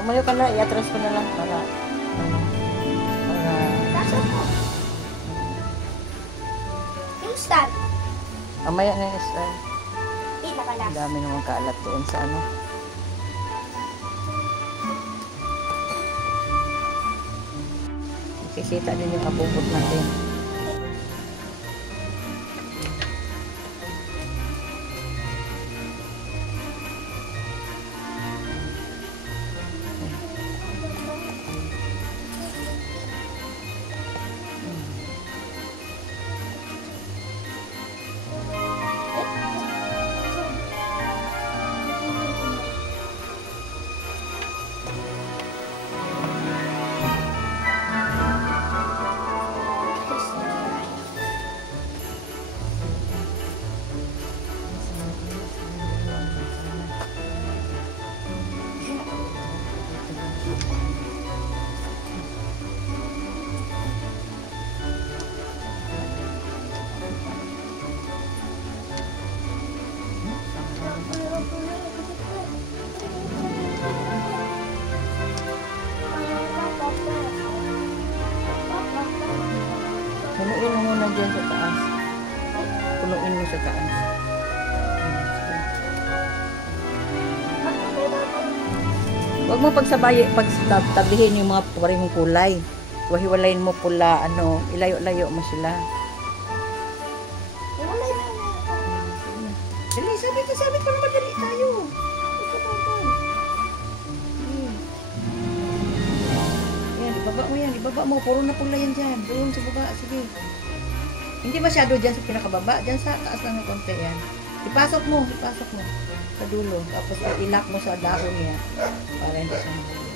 Tumayo ka na, i-atras ko na lang para yung stand. mamaya na yung style. Pinakalas. Dami naman kaalat doon sa ano. Makikita din yung kapupot natin. Punuin mo muna dyan sa taas. Punuin mo sa taas. Huwag mo pagtabihin yung mga parehong kulay. Hiwalayin mo pula, ano, ilayo-layo mo sila. Dali, sabit ko na madali tayo. Yan, ibaba mo. Puro na pula yan dyan. Doon sa baba, sige. Hindi masyado dyan sa pinakababa. Dyan sa taas lang ng konti yan. Ipasok mo sa dulo. Tapos ilak mo sa dahon niya. Para hindi siya mahulog.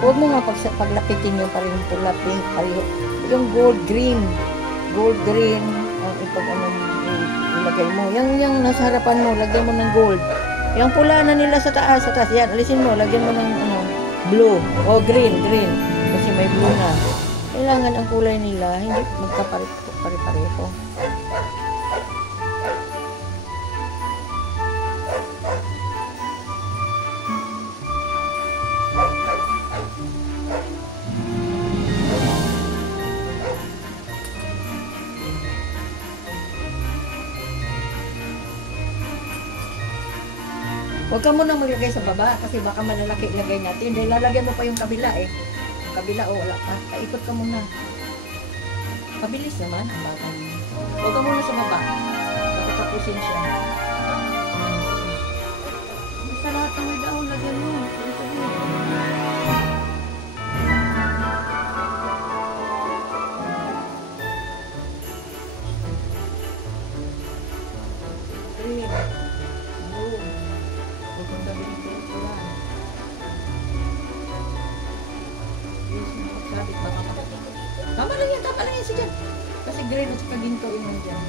Huwag mo nga paglapitin yung parehong pula, pink, yung gold green ang ilagay mo. Yung nasa harapan mo, lagyan mo ng gold. Yung pula na nila sa taas, yan, alisin mo, lagyan mo ng blue o green, kasi may blue na. Kailangan ang kulay nila, hindi magkapare-pareho. Huwag ka munang maglagay sa baba kasi baka malalaki ilagay natin. Dahil lalagyan mo pa yung kabila eh. Yung kabila wala pa. Paikot ka muna. Mabilis naman ang bata niya. Huwag ka muna sa baba. Baka tapusin siya. Basta lahat ng may daon, lagyan mo. Tama lang yan, sige. Kasi green at saka ginto yun dyan.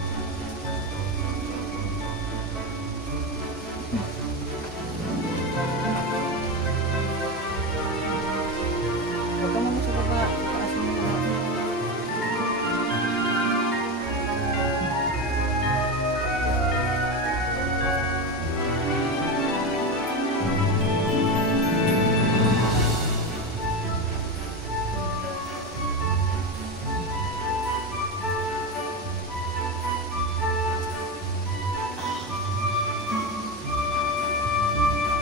Huwag ka muna sa baba. Taas mo muna.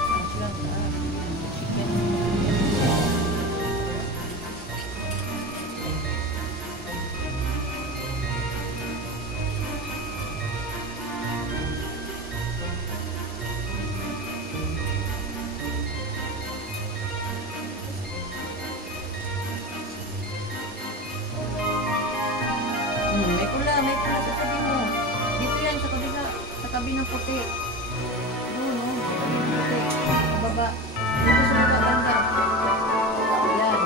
Taas lang, taas. Chicken. May pula sa tabi mo. Dito yan, sa kabila. Sa tabi ng puti. Doon, no? Sa tabi ng puti. Sa baba. Dito sa baba, banda. Yan.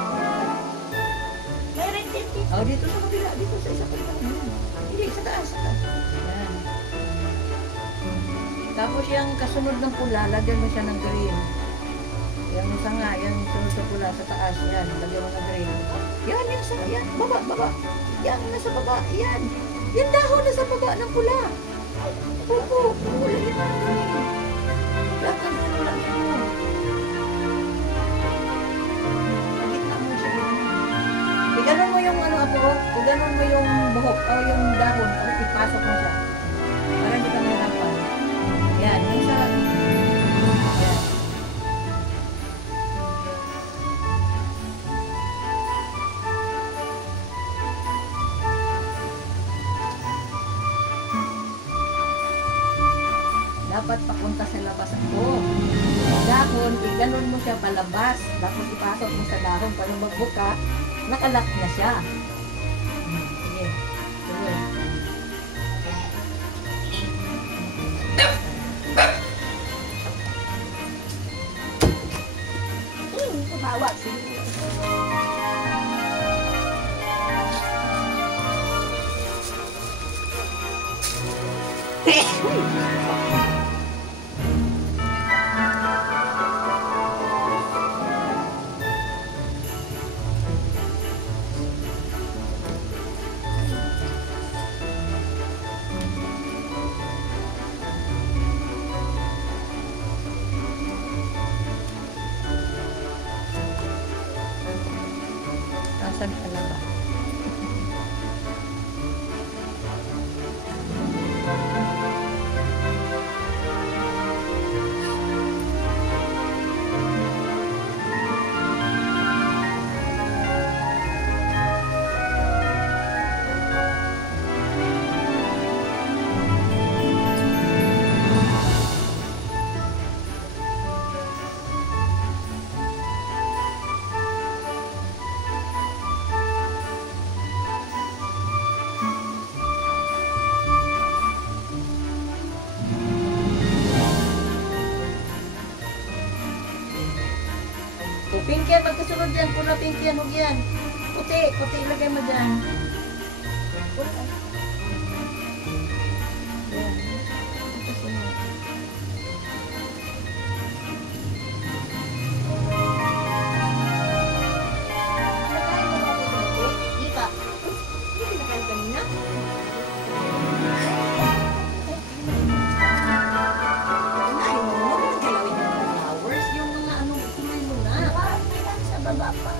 Meron din dito. Oh, dito sa kabila. Dito sa isa kabila. Hindi, sa taas. Sa taas. Yan. Tapos yung kasunod ng pula, lagyan mo siya ng green. Yan isa nga, yan sunod sa pula sa taas. Yan, lagyan mo ng green. Yan, yan, sa, yan. Baba, baba. Yan, nasa baba. Yan. Yan dahon nasa baba ng pula. Oo, wala yan ang green. Lahat ng dulo lang yan mo. Sa gitna mo siya. Iganon mo yung ano ako, iganon mo yung buhok o yung dahon. O, ipasok mo siya. Para hindi ka mahirapan. Yan, yung sa... Yan. Dapat papunta sa labas ako. Dahon, iganon mo siya palabas. Tapos ipasok mo sa dahon. Pag magbuka, nakalak na siya. Sige. Tuloy. Tumawa. Sige. Nasaan ka na ba? O, pink yan, pagkasunod yan, pula pink yan, huwag yan. Puti, puti, ilagay mo dyan. Pula. Yan. Pagkasunod. Nakain mo ba ako sa puti? Di pa. Hindi kinakain kanina? Kumain mo, huwag mo galawin yung mga flowers. Yung mga ano, kumain mo na. Sa baba pa.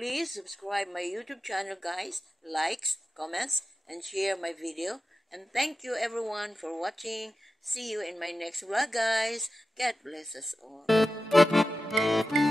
Please subscribe my YouTube channel, guys. Likes, comments, and share my video. And thank you everyone for watching. See you in my next vlog, guys. God bless us all.